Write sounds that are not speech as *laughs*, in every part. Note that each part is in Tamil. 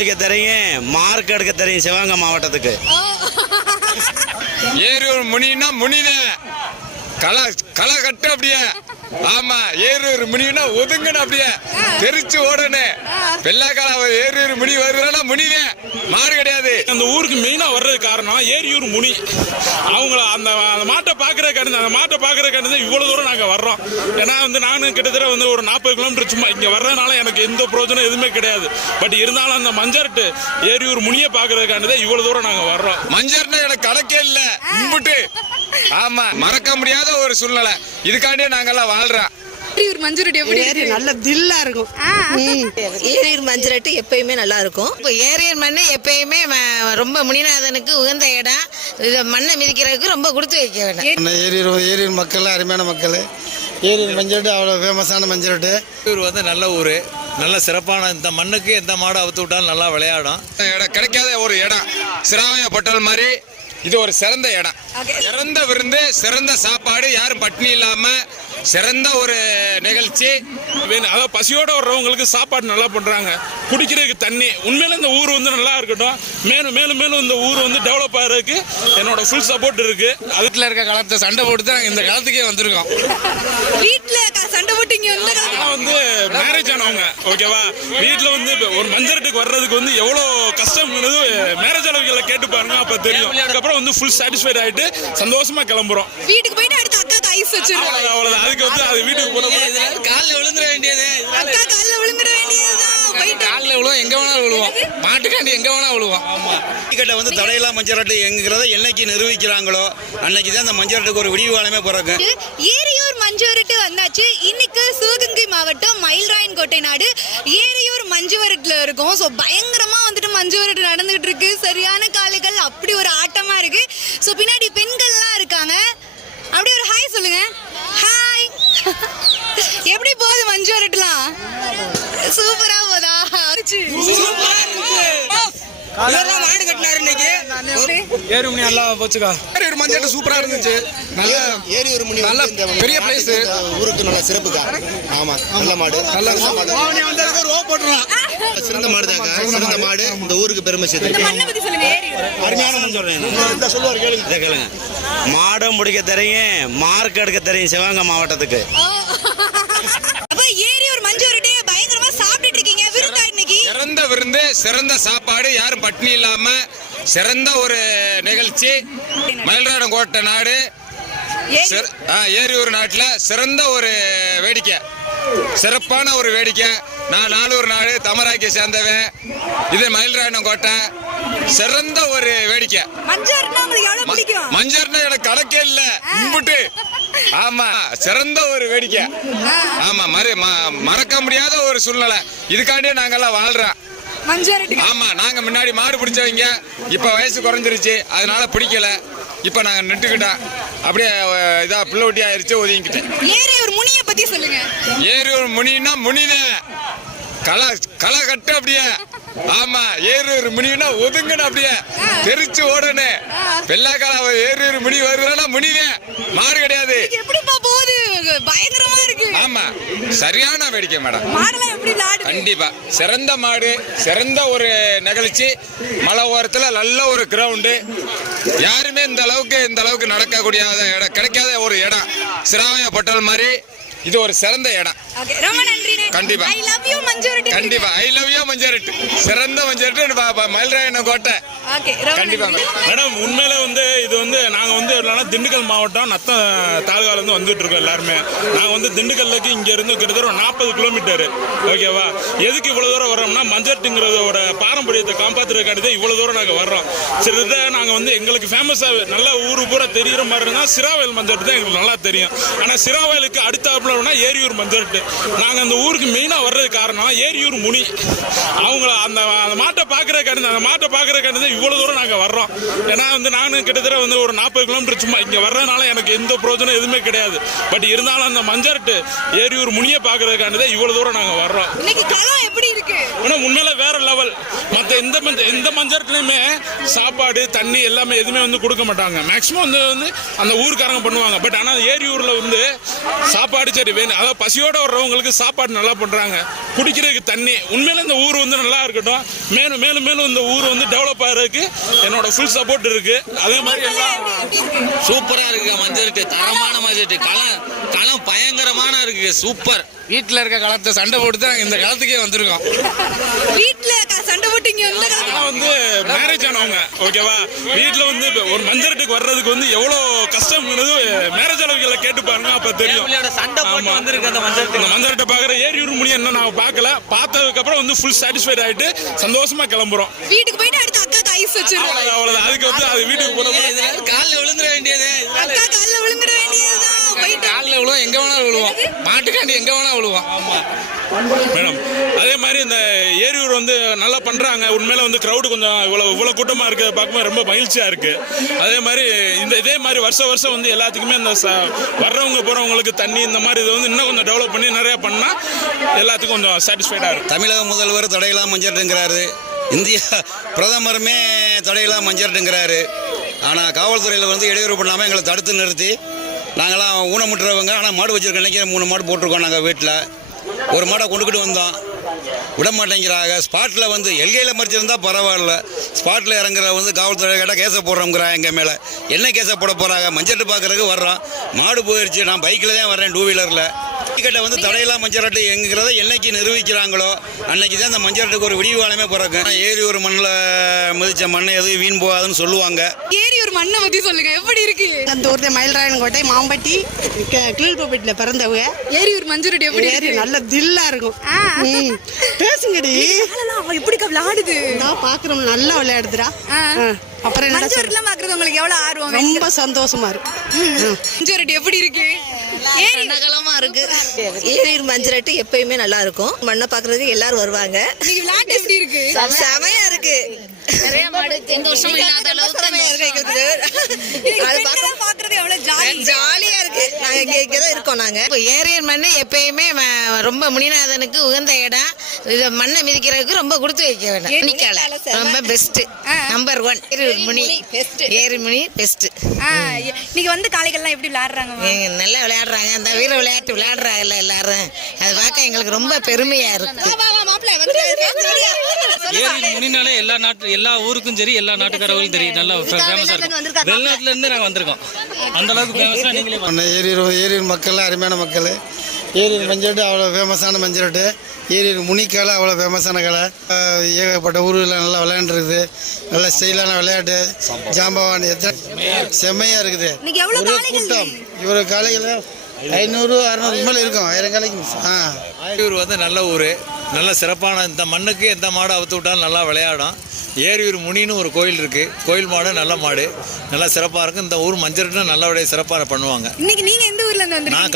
பிடிக்க தெரியும் மார்க் எடுக்க தெரியும் சிவகங்கை மாவட்டத்துக்கு. *laughs* ஏரூர் முனின்னா முனினே களை களை கட்டு அப்படியே. ஆமா ஏரூர் முனின்னா ஒதுங்கணும் அப்படியே. தெரிச்சு ஓடணும் வெள்ளாக்கால ஏரூர் முனி வருதுன்னா முனிதான் மாறு கிடையாது. அந்த ஊருக்கு மெயினாக வர்றது காரணம் ஏரியூர் முனி. அவங்கள அந்த அந்த மாட்டை பார்க்குற கண்டு அந்த மாட்டை பார்க்குற கண்டு தான் இவ்வளோ தூரம் நாங்கள் வர்றோம். ஏன்னா வந்து நானும் கிட்டத்தட்ட வந்து ஒரு நாற்பது கிலோமீட்டர் சும்மா இங்கே வர்றதுனால எனக்கு எந்த பிரோஜனம் எதுவுமே கிடையாது. பட் இருந்தாலும் அந்த மஞ்சர்ட்டு ஏரியூர் முனியை பார்க்கறதுக்காண்டி தான் இவ்வளோ தூரம் நாங்கள் வர்றோம். மஞ்சள்னா எனக்கு கணக்கே இல்ல. கும்பிட்டு ஆமா மறக்க முடியாத ஒரு சூழ்நிலை. இதுக்காண்டியே நாங்கெல்லாம் வாழ்றோம். ஏரியூர் மஞ்சுரட்டி எப்படி ஏரி நல்ல தில்லா இருக்கும். ஏரியர் மஞ்சரட்டு எப்பயுமே நல்லா இருக்கும். இப்போ ஏரியர் மண் எப்பயுமே ரொம்ப முனிநாதனுக்கு உகந்த இடம். இது மண்ணை மிதிக்கிறதுக்கு ரொம்ப கொடுத்து வைக்க வேண்டாம். ஏரியூர் ஏரியூர் மக்கள் அருமையான மக்கள். ஏரியூர் மஞ்சள் அவ்வளோ ஃபேமஸான மஞ்சள் ஊர் வந்து நல்ல ஊர். நல்ல சிறப்பான இந்த மண்ணுக்கு எந்த மாடு அவுத்து விட்டாலும் நல்லா விளையாடும். இடம் கிடைக்காத ஒரு இடம். சிராவைய பட்டல் மாதிரி இது ஒரு சிறந்த இடம். சிறந்த விருந்து சிறந்த சாப்பாடு யாரும் பட்டினி இல்லாம சிறந்த ஒரு நிகழ்ச்சி. அதாவது பசியோட வர்றவங்களுக்கு சாப்பாடு நல்லா பண்றாங்க. குடிக்கிறதுக்கு தண்ணி. உண்மையில இந்த ஊர் வந்து நல்லா இருக்கட்டும். மேலும் மேலும் மேலும் இந்த ஊர் வந்து டெவலப் ஆகிறதுக்கு என்னோட ஃபுல் சப்போர்ட் இருக்கு. அது வீட்டில் இருக்க காலத்தை சண்டை போட்டு தான் இந்த காலத்துக்கே வந்திருக்கோம். சண்டை போட்டு இங்க வந்து மேரேஜ் ஆனவங்க ஓகேவா வீட்ல வந்து இப்ப ஒரு மஞ்சரட்டுக்கு வர்றதுக்கு வந்து எவ்வளோ கஷ்டம் மேரேஜ் அளவுகளை கேட்டு பாருங்க அப்ப தெரியும். அதுக்கப்புறம் வந்து ஃபுல் சாட்டிஸ்ஃபைட் ஆயிட்டு சந்தோஷமா கிளம்புறோம். வீட்டுக்கு போயிட்டு அடுத்து அக்கா ஐஸ் வச்சிருக்கோம் அவ்வளவுதான், அதுக்கு வந்து அது வீட்டுக்கு போன காலில் விழுந்துட வேண்டியது. அக்கா கால்ல விழுந்துட வேண்டியதுதான். போயிட்டு காலில் விழுவோம் எங்க வேணாலும் விழுவோம். மாட்டுக்காண்டி எங்க வேணா விழுவோம். டிக்கெட்டை வந்து தடையில்லா மஞ்சரட்டு எங்கிறத என்னைக்கு நிரூபிக்கிறாங்களோ அன்னைக்கு தான் அந்த மஞ்சரட்டுக்கு ஒரு விடிவு காலமே ஏரியூர் மஞ்சுவரட்டு வந்தாச்சு. இன்னைக்கு சிவகங்கை மாவட்டம் மயில்ராயன் கோட்டை நாடு. ஏரியூர் மஞ்சுவரட்டில் இருக்கும். ஸோ பயங்கரமாக வந்துட்டு மஞ்சுவரட்டு நடந்துகிட்டு இருக்கு. சரியான காளைகள் அப்படி ஒரு ஆட்டமாக இருக்கு. ஸோ பின்னாடி பெண்கள்லாம் இருக்காங்க. அப்படி ஒரு ஹாய் சொல்லுங்க. ஹாய் எப்படி போகுது மஞ்சுவரட்டுலாம்? சூப்பராக போதா? மாடு கட்டினாரு இன்னைக்கு. ஏறுமணி நல்லா போச்சுக்கா. ஒரு மஞ்சள் சூப்பரா இருந்துச்சு. நல்ல ஏரியூர் முனி நல்ல பெரிய. இந்த ஊருக்கு நல்ல சிறப்புக்கா. ஆமா நல்ல மாடு. நல்ல மாடு. சிறந்த மாடு தாக்கா சிறந்த மாடு. இந்த ஊருக்கு பெருமை சேர்த்து அருமையான மஞ்சள் சொல்லுவார் கேளுங்க. இதை கேளுங்க. மாடம் பிடிக்க தெரியும் மார்க் எடுக்க தெரியும் சிவகங்கை மாவட்டத்துக்கு *laughs* அப்ப ஏரியூர் மஞ்சுவரட்டு பயங்கரமா சாப்பிட்டுட்டு இருக்கீங்க விருந்தா இன்னைக்கு சிறந்த சாப்பாடு யாரும் பட்டினி இல்லாம சிறந்த ஒரு நிகழ்ச்சி. மயில்ராடம் கோட்டை நாடு ஏரியூர் நாட்டில் சிறந்த ஒரு வேடிக்கை. சிறப்பான ஒரு வேடிக்கை. நான் நானூறு நாடு தமராக்கியை சேர்ந்தவன். இது மயில்ராயணம் கோட்டை சிறந்த ஒரு வேடிக்கை. மஞ்சர்னா எனக்கு கணக்கே இல்ல. கும்பிட்டு ஆமா சிறந்த ஒரு வேடிக்கை. ஆமா மறு மறக்க முடியாத ஒரு சூழ்நிலை. இதுக்காண்டியே நாங்கெல்லாம் வாழ்றோம். மஞ்சுவரட்டு ஆமா நாங்க முன்னாடி மாடு பிடிச்சவங்க. இப்ப வயசு குறைஞ்சிருச்சு. அதனால பிடிக்கல. இப்ப நாங்க நிட்டுக்கிட்டோம் அப்படியே இதா பிள்ளை ஆயிருச்சு ஒதுங்கிக்கிட்டேன். ஏரியூர் முனிய பத்தி சொல்லுங்க. ஏரூர் முனின்னா முனிதான் களை களை கட்டு அப்படியே. ஆமா ஏரூர் முனின்னா ஒதுங்கணும் அப்படியே. தெரிச்சு ஓடணும். வெள்ளாக்கால ஏரூர் முனி வருதுன்னா முனிதான் மாறு கிடையாது. எப்படிப்பா போகுது? பயங்கரமா ஆமா சரியான வேடிக்கை மேடம். கண்டிப்பா. சிறந்த மாடு சிறந்த ஒரு நிகழ்ச்சி மலை ஓரத்துல நல்ல ஒரு கிரவுண்டு யாருமே இந்த அளவுக்கு இந்த அளவுக்கு நடக்கக்கூடிய இடம் கிடைக்காத ஒரு இடம். சிராவைய பட்டல் மாதிரி இது ஒரு சிறந்த இடம். ரொம்ப நன்றி. கண்டிப்பா. ஐ லவ் யூ மஞ்சுவரட்டு கண்டிப்பா. ஐ லவ் யூ மஞ்சரட்டு சிறந்த மஞ்சரட்டு மயில்ராயன கோட்டை. கண்டிப்பா. மேடம் உண்மையில வந்து இது வந்து நாங்கள் வந்து என்னன்னா திண்டுக்கல் மாவட்டம் நத்தம் தாலுகால இருந்து வந்துட்டு இருக்கோம் எல்லாருமே. நாங்கள் வந்து திண்டுக்கல்லுக்கு இங்க இருந்து கிட்டத்தட்ட ஒரு நாற்பது கிலோமீட்டர். ஓகேவா? எதுக்கு இவ்வளவு தூரம் வர்றோம்னா மஞ்சட்டுங்கிறதோட பாரம்பரியத்தை காப்பாற்றுறதுக்காண்டி தான் இவ்வளவு தூரம் நாங்கள் வர்றோம். சரி இதை நாங்கள் வந்து எங்களுக்கு ஃபேமஸாக நல்ல ஊரு பூரா தெரியுற மாதிரி இருந்தால் சிராவயல் மஞ்சட்டு தான் எங்களுக்கு நல்லா தெரியும். ஆனால் சிராவயலுக்கு அடுத்தாப்புலனா ஏரியூர் மஞ்சட்டு. நாங்கள் அந்த ஊருக்கு மெயினாக வர்றதுக்கு காரணம் ஏரியூர் முனி. அவங்கள அந்த அந்த மாட்டை பார்க்குறதுக்காண்டி அந்த மாட்டை பார்க்குறதுக்காண்டி தான் இவ்வளோ தூரம் நாங்கள் வர்றோம். ஏன்னா வந்து நானும் கிட்டத்தட்ட வந்து ஒரு நாற்பது கிலோமீட்டர் சும்மா இங்கே வர்றதுனால எனக்கு எந்த பிரோஜனம் எதுவுமே கிடையாது. பட் இருந்தாலும் அந்த மஞ்சட்டு ஏரியூர் முனியை பார்க்குறதுக்காண்டி தான் இவ்வளோ தூரம் நாங்கள் வர்றோம். எப்படி இருக்கு? ஆனால் உண்மையில வேற லெவல் மற்ற எந்த மஞ்ச எந்த மஞ்சட்டுலையுமே சாப்பாடு தண்ணி எல்லாமே எதுவுமே வந்து கொடுக்க மாட்டாங்க. மேக்ஸிமம் வந்து வந்து அந்த ஊருக்காரங்க பண்ணுவாங்க. பட் ஆனால் ஏரியூரில் வந்து சாப்பாடு சரி வேணும். அதாவது பசியோட வர்றவங்களுக்கு சாப்பாடு நல்லா பண்றாங்க. குடிக்கிறதுக்கு தண்ணி. உண்மையில இந்த ஊர் வந்து நல்லா இருக்கட்டும். மேலும் மேலும் மேலும் இந்த ஊர் வந்து டெவலப் ஆகிறதுக்கு என்னோட ஃபுல் சப்போர்ட் இருக்கு. அதே மாதிரி எல்லாம் சூப்பரா இருக்கு மஞ்சள் தரமான மஞ்சள் களம் களம் பயங்கரமான இருக்கு. சூப்பர். வீட்டில் இருக்க காலத்தை சண்டை போட்டு தான் இந்த காலத்துக்கே வந்திருக்கோம். ஆனவங்க ஓகேவா? வீட்டில் வந்து ஒரு மஞ்சரட்டுக்கு வர்றதுக்கு வந்து எவ்வளோ கஷ்டம் மேரேஜ் அளவுகளை கேட்டு பாருங்க அப்ப தெரியும். சண்டை போட்டு வந்திருக்கு அந்த மஞ்சள் இந்த மஞ்சரட்டை பார்க்குற ஏரியூர் முடியும் என்ன நான் பார்க்கல. பார்த்ததுக்கு அப்புறம் வந்து ஃபுல் சாட்டிஸ்ஃபைட் ஆயிட்டு சந்தோஷமா கிளம்புறோம். வீட்டுக்கு போயிட்டு அடுத்து அக்கா ஐஸ் வச்சிருவோம். அவ்வளவுதான், அவ்வளவுதான். அதுக்கு வந்து அது வீட்டுக்கு போன காலில் விழுந்துட வேண்டியது. அக்கா கால்ல விழுந்துட போயிட்டு காலில் விழுவோம் எங்கே வேணாலும் விழுவோம். மாட்டுக்காண்டி எங்கே வேணாலும் விழுவோம். மேடம் அதே மாதிரி இந்த ஏரியூர் வந்து நல்லா பண்றாங்க. உண்மையில வந்து கிரௌடு கொஞ்சம் இவ்வளவு இவ்வளவு கூட்டமா இருக்கு. பார்க்கும்போது ரொம்ப மகிழ்ச்சியா இருக்கு. அதே மாதிரி இந்த இதே மாதிரி வருஷம் வருஷம் வந்து எல்லாத்துக்குமே இந்த ச- வர்றவங்க போறவங்களுக்கு தண்ணி இந்த மாதிரி இது வந்து இன்னும் கொஞ்சம் டெவலப் பண்ணி நிறைய பண்ணா எல்லாத்துக்கும் கொஞ்சம் சாட்டிஸ்ஃபைடா இருக்கும். தமிழக முதல்வர் தடையெல்லாம் மஞ்சட்டுங்கிறாரு. இந்தியா பிரதமருமே தடையெல்லாம் மஞ்சட்டுங்கிறாரு. ஆனால் காவல்துறையில் வந்து இடையூறு பண்ணாமல் எங்களை தடுத்து நிறுத்தி நாங்களாம் ஊனமுட்டுறவங்க ஆனால் மாடு வச்சிருக்க நினைக்கிற மூணு மாடு போட்டிருக்கோம் நாங்கள் வீட்டில் ஒரு மாடை கொண்டுக்கிட்டு வந்தோம். விட மாட்டேங்கிறாங்க. ஸ்பாட்டில் வந்து எல்கையில் மறிச்சிருந்தா பரவாயில்ல. ஸ்பாட்டில் இறங்குற வந்து காவல்துறை கேட்டால் கேஸை போடுறோங்கிறா எங்கள் மேலே. என்ன கேஸை போட போகிறாங்க மஞ்சட்டு பார்க்குறதுக்கு வர்றோம். மாடு போயிடுச்சு நான் பைக்கில் தான் வர்றேன் டூ வீலரில் டிக்கெட்டை வந்து தடையில்லா மஞ்சரட்டு எங்கிறத என்னைக்கு நிரூபிக்கிறாங்களோ அன்னைக்கு தான் இந்த மஞ்சரட்டுக்கு ஒரு விடிவாளமே பிறக்கும். ஏரி ஒரு மண்ணில் மிதிச்ச மண்ணை எதுவும் வீண் போகாதுன்னு சொல்லுவாங்க. ஏரி ஒரு மண்ணை பத்தி சொல்லுங்க எப்படி இருக்கு? அந்த ஊர் மயில்ராயன் கோட்டை மாம்பட்டி கீழ்போப்பட்டியில் பிறந்தவங்க. ஏரி ஒரு மஞ்சுரட்டி எப்படி ஏரி நல்ல தில்லா இருக்கும். பேசுங்கடி. எப்படிக்கா விளையாடுது? நான் பார்க்குறோம் நல்லா விளையாடுதுடா. அப்புறம்? மஞ்சுரட்டுலாம் பாக்குறது உங்களுக்கு எவ்வளவு ஆர்வம்? ரொம்ப சந்தோஷமா இருக்கு. மஞ்சுரட்டி எப்படி இருக்கு? ரணகலமா இருக்கு. ஏரியூர் மஞ்சரட்டு எப்பயுமே நல்லா இருக்கும். மண்ணை பாக்குறதுக்கு எல்லாரும் வருவாங்க. செமையா இருக்கு. நிறைய மாடு இந்த வருஷம் இல்லாத அளவுக்கு அந்த அது பார்க்க பாக்குறது எவ்வளவு ஜாலி ஜாலியா இருக்கு. நாங்க இங்க இங்கதான் இருக்கோம் நாங்க. இப்போ ஏரியன் மண் எப்பயுமே ரொம்ப முனிநாதனுக்கு உகந்த இடம். இது மண்ணை மிதிக்கிறதுக்கு ரொம்ப கொடுத்து வைக்க வேண்டாம். முனிக்கால. ரொம்ப பெஸ்ட் நம்பர் ஒன் ஏரியூர் முனி. பெஸ்ட் இன்னைக்கு வந்து காளைகள்லாம் எப்படி விளையாடுறாங்க நல்லா விளையாடுறாங்க. அந்த வீர விளையாட்டு விளையாடுறாங்கல்ல எல்லாரும். அது பார்க்க எங்களுக்கு ரொம்ப பெருமையா இருக்கு. முனினாலே எல்லா நாட்டு எல்லா ஊருக்கும் சரி எல்லா நாட்டுக்காரர்களுக்கும் தெரியும் நல்லா ஃபேமஸா இருக்கும். வெளிநாட்டுல இருந்து நாங்க வந்திருக்கோம். அந்த அளவுக்கு ஃபேமஸா நீங்களே அந்த ஏரியூர் ஏரியூர் மக்கள் அருமையான மக்கள். ஏரியூர் மஞ்சட்டு அவ்வளோ ஃபேமஸான மஞ்சட்டு ஏரியூர் முனிக்கலை அவ்வளோ ஃபேமஸான கலை. ஏகப்பட்ட ஊரில் நல்லா விளையாண்டுருக்குது. நல்ல ஸ்டைலான விளையாட்டு. ஜாம்பவான் எத்தனை செம்மையாக இருக்குது. ஒரே கூட்டம். இவர் காலையில் ஐநூறு அறுநூறு மேலே இருக்கும். ஆயிரம் காலைக்கு ஆ. ஏரியூர் வந்து நல்ல ஊர். நல்ல சிறப்பான இந்த மண்ணுக்கு எந்த மாடு அவுத்து விட்டாலும் நல்லா விளையாடும். ஏரியூர் முனின்னு ஒரு கோயில் இருக்குது கோயில் மாடு நல்ல மாடு. நல்லா சிறப்பாக இருக்கும். இந்த ஊர் மஞ்சள்னு நல்லபடியாக சிறப்பாக பண்ணுவாங்க. இன்னைக்கு நீங்க எந்த ஊர்ல இருந்து நான்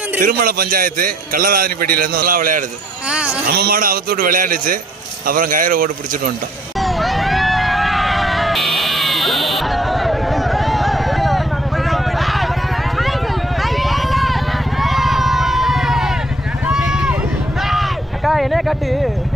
வந்து திருமலை பஞ்சாயத்து கல்லராதனிப்பட்டியிலேருந்து நல்லா விளையாடுது. நம்ம மாடு அவுத்து விட்டு விளையாண்டுச்சு. அப்புறம் கயிறை ஓட்டு பிடிச்சிட்டு வந்துட்டோம். மேடுல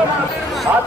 ஆ